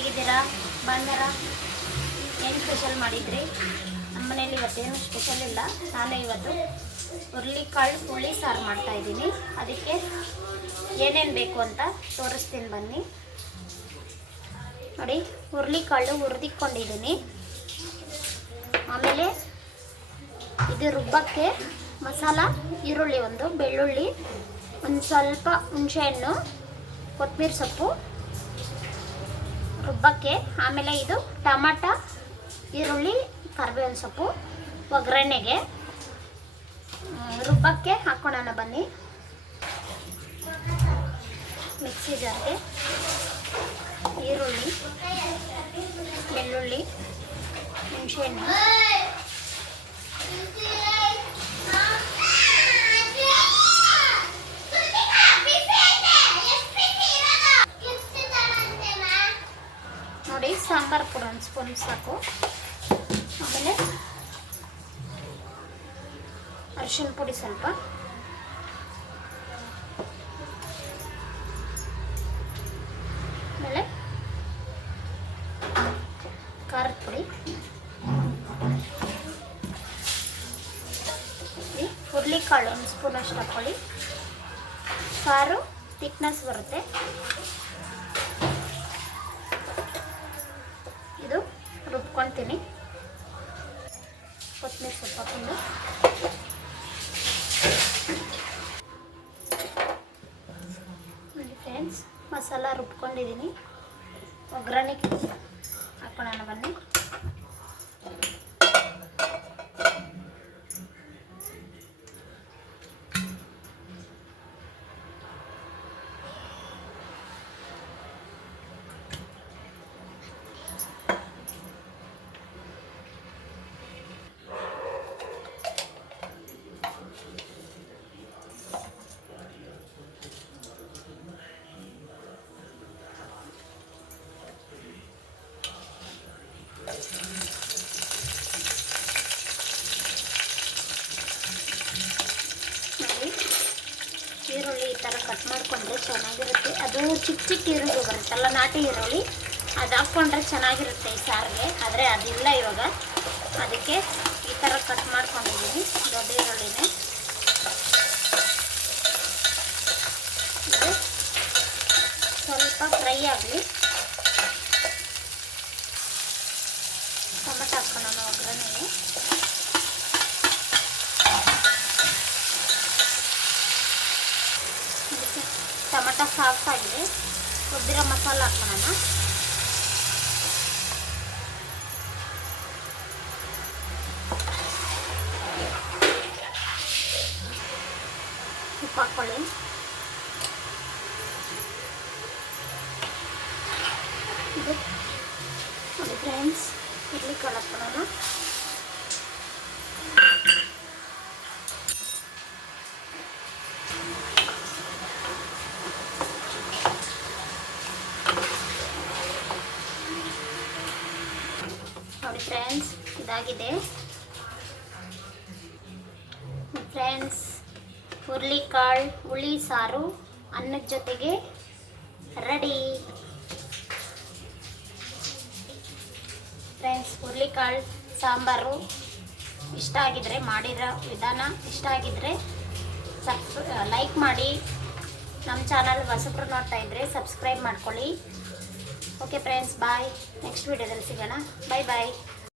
ಹೇಗಿದ್ದೀರಾ? ಬಂದರ? ಏನು ಸ್ಪೆಷಲ್ ಮಾಡಿದ್ರಿ? ನಮ್ಮ ಮನೇಲಿ ಇವತ್ತೇನು ಸ್ಪೆಷಲ್ ಇಲ್ಲ. ನಾನು ಇವತ್ತು ಹುರುಳಿಕಾಳು ಹುಳಿ ಸಾರು ಮಾಡ್ತಾ ಇದ್ದೀನಿ. ಅದಕ್ಕೆ ಏನೇನು ಬೇಕು ಅಂತ ತೋರಿಸ್ತೀನಿ ಬನ್ನಿ. ನೋಡಿ, ಹುರುಳಿಕಾಳು ಹುರಿದಿಕ್ಕೊಂಡಿದ್ದೀನಿ ಆಮೇಲೆ ಇದು ರುಬ್ಬಕ್ಕೆ ಮಸಾಲ, ಈರುಳ್ಳಿ ಒಂದು, ಬೆಳ್ಳುಳ್ಳಿ, ಒಂದು ಸ್ವಲ್ಪ ಹುಣಸೆಹಣ್ಣು ಕೊತ್ತಂಬರಿ ಸೊಪ್ಪು ರುಬ್ಬಕ್ಕೆ ಆಮೇಲೆ ಇದು ಟಮಟ, ಈರುಳ್ಳಿ, ಕರಿಬೇವಿನ ಸೊಪ್ಪು, ಒಗ್ಗರಣೆಗೆ. ರುಬ್ಬಕ್ಕೆ ಹಾಕ್ಕೊಳ್ಳೋಣ ಬನ್ನಿ. ಮಿಕ್ಸಿ ಜಾರ್ಗೆ ಈರುಳ್ಳಿ, ಬೆಳ್ಳುಳ್ಳಿ ಹುಣಸೆಹಣ್ಣು ನೋಡಿ ಸಾಂಬಾರು ಪುಡಿ ಒಂದು ಸ್ಪೂನ್ ಸಾಕು. ಆಮೇಲೆ ಅರಿಶಿನ ಪುಡಿ ಸ್ವಲ್ಪ. ಆಮೇಲೆ ಖಾರದ ಪುಡಿ. ಹುರುಳಿಕಾಳು ಒಂದು ಸ್ಪೂನ್ ಅಷ್ಟು ಹಾಕ್ಕೊಳ್ಳಿ ಸಾರು ಥಿಕ್ನೆಸ್ ಬರುತ್ತೆ ಇದು ರುಬ್ಕೊಳ್ತೀನಿ ಕೊತ್ತಂಬರಿ ಸೊಪ್ಪು ಹಾಕೊಂಡು ನೋಡಿ ಫ್ರೆಂಡ್ಸ್ ಮಸಾಲ ರುಬ್ಕೊಂಡಿದ್ದೀನಿ. ಒಗ್ಗರಣೆಗೆ ಹಾಕೊಳ್ಳೋಣ ಬನ್ನಿ ನೋಡಿ ಈರುಳ್ಳಿ ಈ ಥರ ಕಟ್ ಮಾಡಿಕೊಂಡ್ರೆ ಅದು ಚಿಕ್ಕ ಚಿಕ್ಕ ಈರುಳ್ಳಿ ಬರುತ್ತಲ್ಲ ನಾಟಿ ಈರುಳ್ಳಿ. ಅದು ಹಾಕ್ಕೊಂಡ್ರೆ ಚೆನ್ನಾಗಿರುತ್ತೆ ಈ ಸಾರಿಗೆ. ಆದರೆ ಅದಿಲ್ಲ ಇವಾಗ. ಅದಕ್ಕೆ ಈ ಥರ ಕಟ್ ಮಾಡ್ಕೊಂಡಿದ್ದೀನಿ ದೊಡ್ಡ ಈರುಳ್ಳಿನೇ. ಸ್ವಲ್ಪ ಫ್ರೈ ಆಗಲಿ ಟೊಮೆಟೊ ಹಾಕ್ಕೊಳ್ಳೋಣ ಒಗ್ಗರಣೆಗೆ ಇದಕ್ಕೆ ಟೊಮೆಟೊ ಸಾಫ್ಟ್ ಆಗಿದೆ ರುಬ್ಬಿರೋ ಮಸಾಲ ಹಾಕೋಣ ಉಪ್ಪು ಹಾಕ್ಕೊಳ್ಳಿ ಇದು ನೋಡಿ ಫ್ರೆಂಡ್ಸ್ ಇಡ್ಲಿ ಕಾಳು ನೋಡಿ ಫ್ರೆಂಡ್ಸ್ ಇದಾಗಿದೆ. ಫ್ರೆಂಡ್ಸ್ ಹುರುಳಿಕಾಳು ಹುಳಿ ಸಾರು ಅನ್ನದ ಜೊತೆಗೆ ರೆಡಿ. ಫ್ರೆಂಡ್ಸ್ ಹುರುಳಿಕಾಳು ಸಾಂಬಾರು ಇಷ್ಟ ಆಗಿದ್ರೆ ಮಾಡಿರೋ ವಿಧಾನ ಇಷ್ಟ ಆಗಿದ್ರೆ ಸಬ್ಸ್ ಲೈಕ್ ಮಾಡಿ. ನಮ್ಮ ಚಾನಲ್ ಹೊಸಬ್ರು ನೋಡ್ತಾ ಇದ್ರೆ ಸಬ್ಸ್ಕ್ರೈಬ್ ಮಾಡ್ಕೊಳ್ಳಿ. ಓಕೆ ಫ್ರೆಂಡ್ಸ್ ಬಾಯ್ ನೆಕ್ಸ್ಟ್ ವೀಡಿಯೋದಲ್ಲಿ ಸಿಗೋಣ ಬಾಯ್ ಬಾಯ್